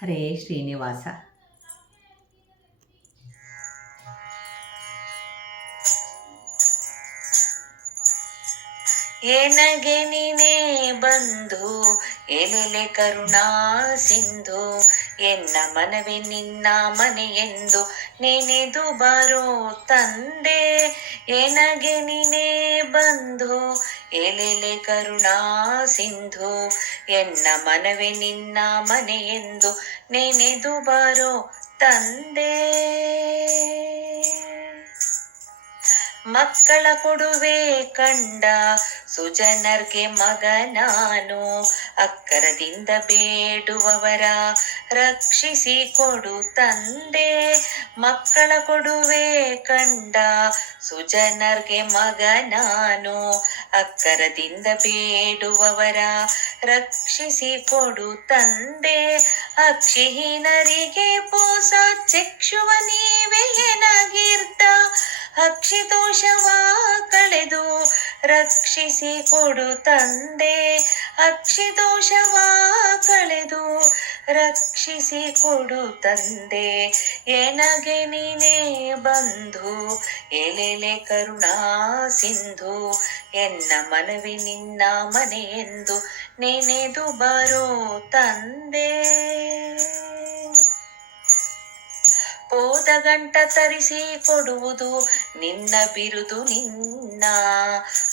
ಹರೇ ಶ್ರೀನಿವಾಸ. ಏನಗೆ ನೀನೇ ಬಂಧು ಎಲೆಲೆ ಕರುಣಾ ಸಿಂಧು, ಎನ್ನ ಮನವೇ ನಿನ್ನ ಮನೆಯೆಂದು ನೆನೆದು ಬರೋ ತಂದೆ. ಏನಗೆ ನೀನೇ ಬಂಧು ಎಲೆಲೆ ಕರುಣಾ ಸಿಂಧು, ಎನ್ನ ಮನವೇ ನಿನ್ನ ಮನೆಯೆಂದು ನೆನೆದು ಬರೋ ತಂದೆ. ಮಕ್ಕಳ ಕೊಡುವೆ ಕಂಡ ಸುಜನರ್ಗೆ ಮಗ ನಾನು, ಅಕ್ಕರದಿಂದ ಬೇಡುವವರ ರಕ್ಷಿಸಿ ಕೊಡು ತಂದೆ. ಮಕ್ಕಳ ಕೊಡುವೆ ಕಂಡ ಸುಜನರ್ಗೆ ಮಗ ನಾನು, ಅಕ್ಕರದಿಂದ ಬೇಡುವವರ ರಕ್ಷಿಸಿ ಕೊಡು ತಂದೆ. ಅಕ್ಷಿಹೀನರಿಗೆ ಪೋಸ ಚಕ್ಷುವ ನೀವೇ ಎನಗಿರ್ತ, ಅಕ್ಷಿದೋಷವ ಕಳೆದು ರಕ್ಷಿಸಿ ಕೊಡು ತಂದೆ. ಅಕ್ಷಿದೋಷವ ಕಳೆದು ರಕ್ಷಿಸಿ ಕೊಡು ತಂದೆ. ಏನಗೆ ನೀನೇ ಬಂಧು ಎಲೆಲೆ ಕರುಣಾ ಸಿಂಧು, ಎನ್ನ ಮನವಿ ನಿನ್ನ ಮನೆಯೆಂದು ನೆನೆದು ಬರೋ ತಂದೆ. ಬೋಧಗಂಟ ತರಿಸಿ ಕೊಡುವುದು ನಿನ್ನ ಬಿರುದು, ನಿನ್ನ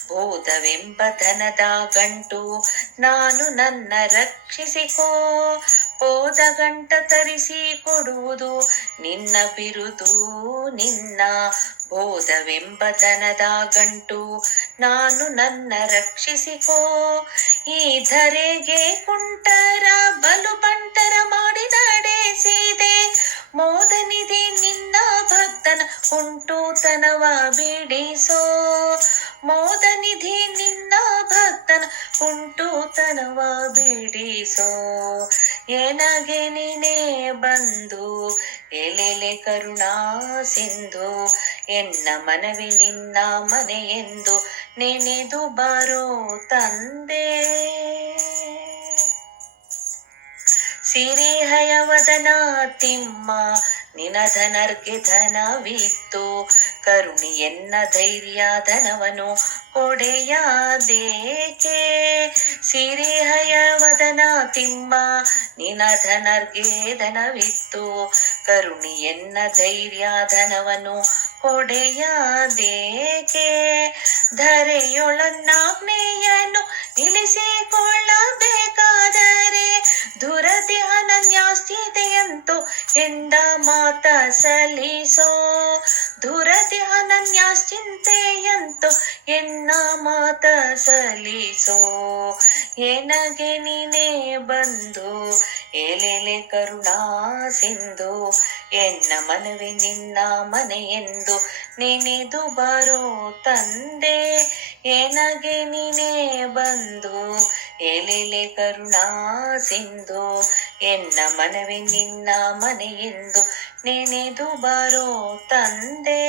ಬೋಧವೆಂಬ ಧನದ ಗಂಟು ನಾನು ನನ್ನ ರಕ್ಷಿಸಿಕೋ. ಬೋಧಗಂಟ ತರಿಸಿ ಕೊಡುವುದು ನಿನ್ನ ಬಿರುದು, ನಿನ್ನ ಬೋಧವೆಂಬ ಧನದ ಗಂಟು ನಾನು ನನ್ನ ರಕ್ಷಿಸಿಕೋ. ಈ ಧರೆಗೆ ಕುಂಟರ ಬಲು ಬಂಟರ ಮಾಡಿ ನಡೆಸಿದೆ, ಮೋದನಿಧಿ ನಿನ್ನ ಭಕ್ತನ ಕುಂಟುತನವ ಬಿಡಿಸೋ. ಮೋದನಿಧಿ ನಿನ್ನ ಭಕ್ತನ ಕುಂಟುತನವ ಬಿಡಿಸೋ. ಏನಗೆ ನೀನೇ ಬಂಧು ಎಲೆಲೆ ಕರುಣಾ ಸಿಂಧು, ಎನ್ನ ಮನವಿ ನಿನ್ನ ಮನೆಯೆಂದು ನೆನೆದು ಬರೋ ತಂದೆ. ಸಿರಿಹಯವದನ ತಿಮ್ಮ ನಿನಧನರ್ಗೆ ಧನವಿತ್ತು, ಕರುಣಿ ಎನ್ನ ಧೈರ್ಯ ಧನವನು ಕೊಡೆಯಾದೇಕೆ. ಸಿರಿಹಯವದನ ತಿಮ್ಮ ನಿನಧನರ್ಗೆ ಧನವಿತ್ತು, ಕರುಣಿ ಎನ್ನ ಧೈರ್ಯ ಧನವನು ಕೊಡೆಯಾದೇಕೆ. ಧರೆಯೊಳನ್ನಾಜ್ಞೆಯನ್ನು ನಿಲ್ಲಿಸಿಕೊಳ್ಳಬೇಕಾದರೆ ದುರತಿ ಅನನ್ಯಾಸ್ತಿದೆಯಂತೋ ಎಂದ ಮಾತ ಸಲ್ಲಿಸೋ. ದುರತಿ ಅನನ್ಯಾಶ್ಚಿಂತೆಯಂತೋ ಎನ್ನ ಮಾತ ಸಲ್ಲಿಸೋ. ಏನಗೆ ನೀನೇ ಬಂಧು ಎಲೆಲೆ ಕರುಣಾ ಸಿಂಧು, ಎನ್ನ ಮನವಿ ನಿನ್ನ ಮನೆಯೆಂದು ನೆನೆದು ಬರೋ ತಂದೆ. ಏನಗೆ ನೀನೇ ಬಂಧು ಎಲೆಲೆ ಕರುಣಾ ಸಿಂಧು, ಎನ್ನ ಮನವಿ ನಿನ್ನ ಮನೆಯೆಂದು ನೆನೆದು ಬರೋ ತಂದೆ.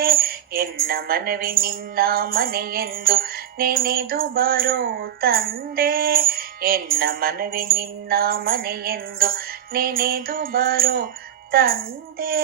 ಎನ್ನ ಮನವಿ ನಿನ್ನ ಮನೆಯೆಂದು ನೆನೆದು ಬರೋ ತಂದೆ. ಎನ್ನ ಮನವಿ ನಿನ್ನ ಮನೆಯೆಂದು ನೆನೆದು ಬರೋ ತಂದೆ.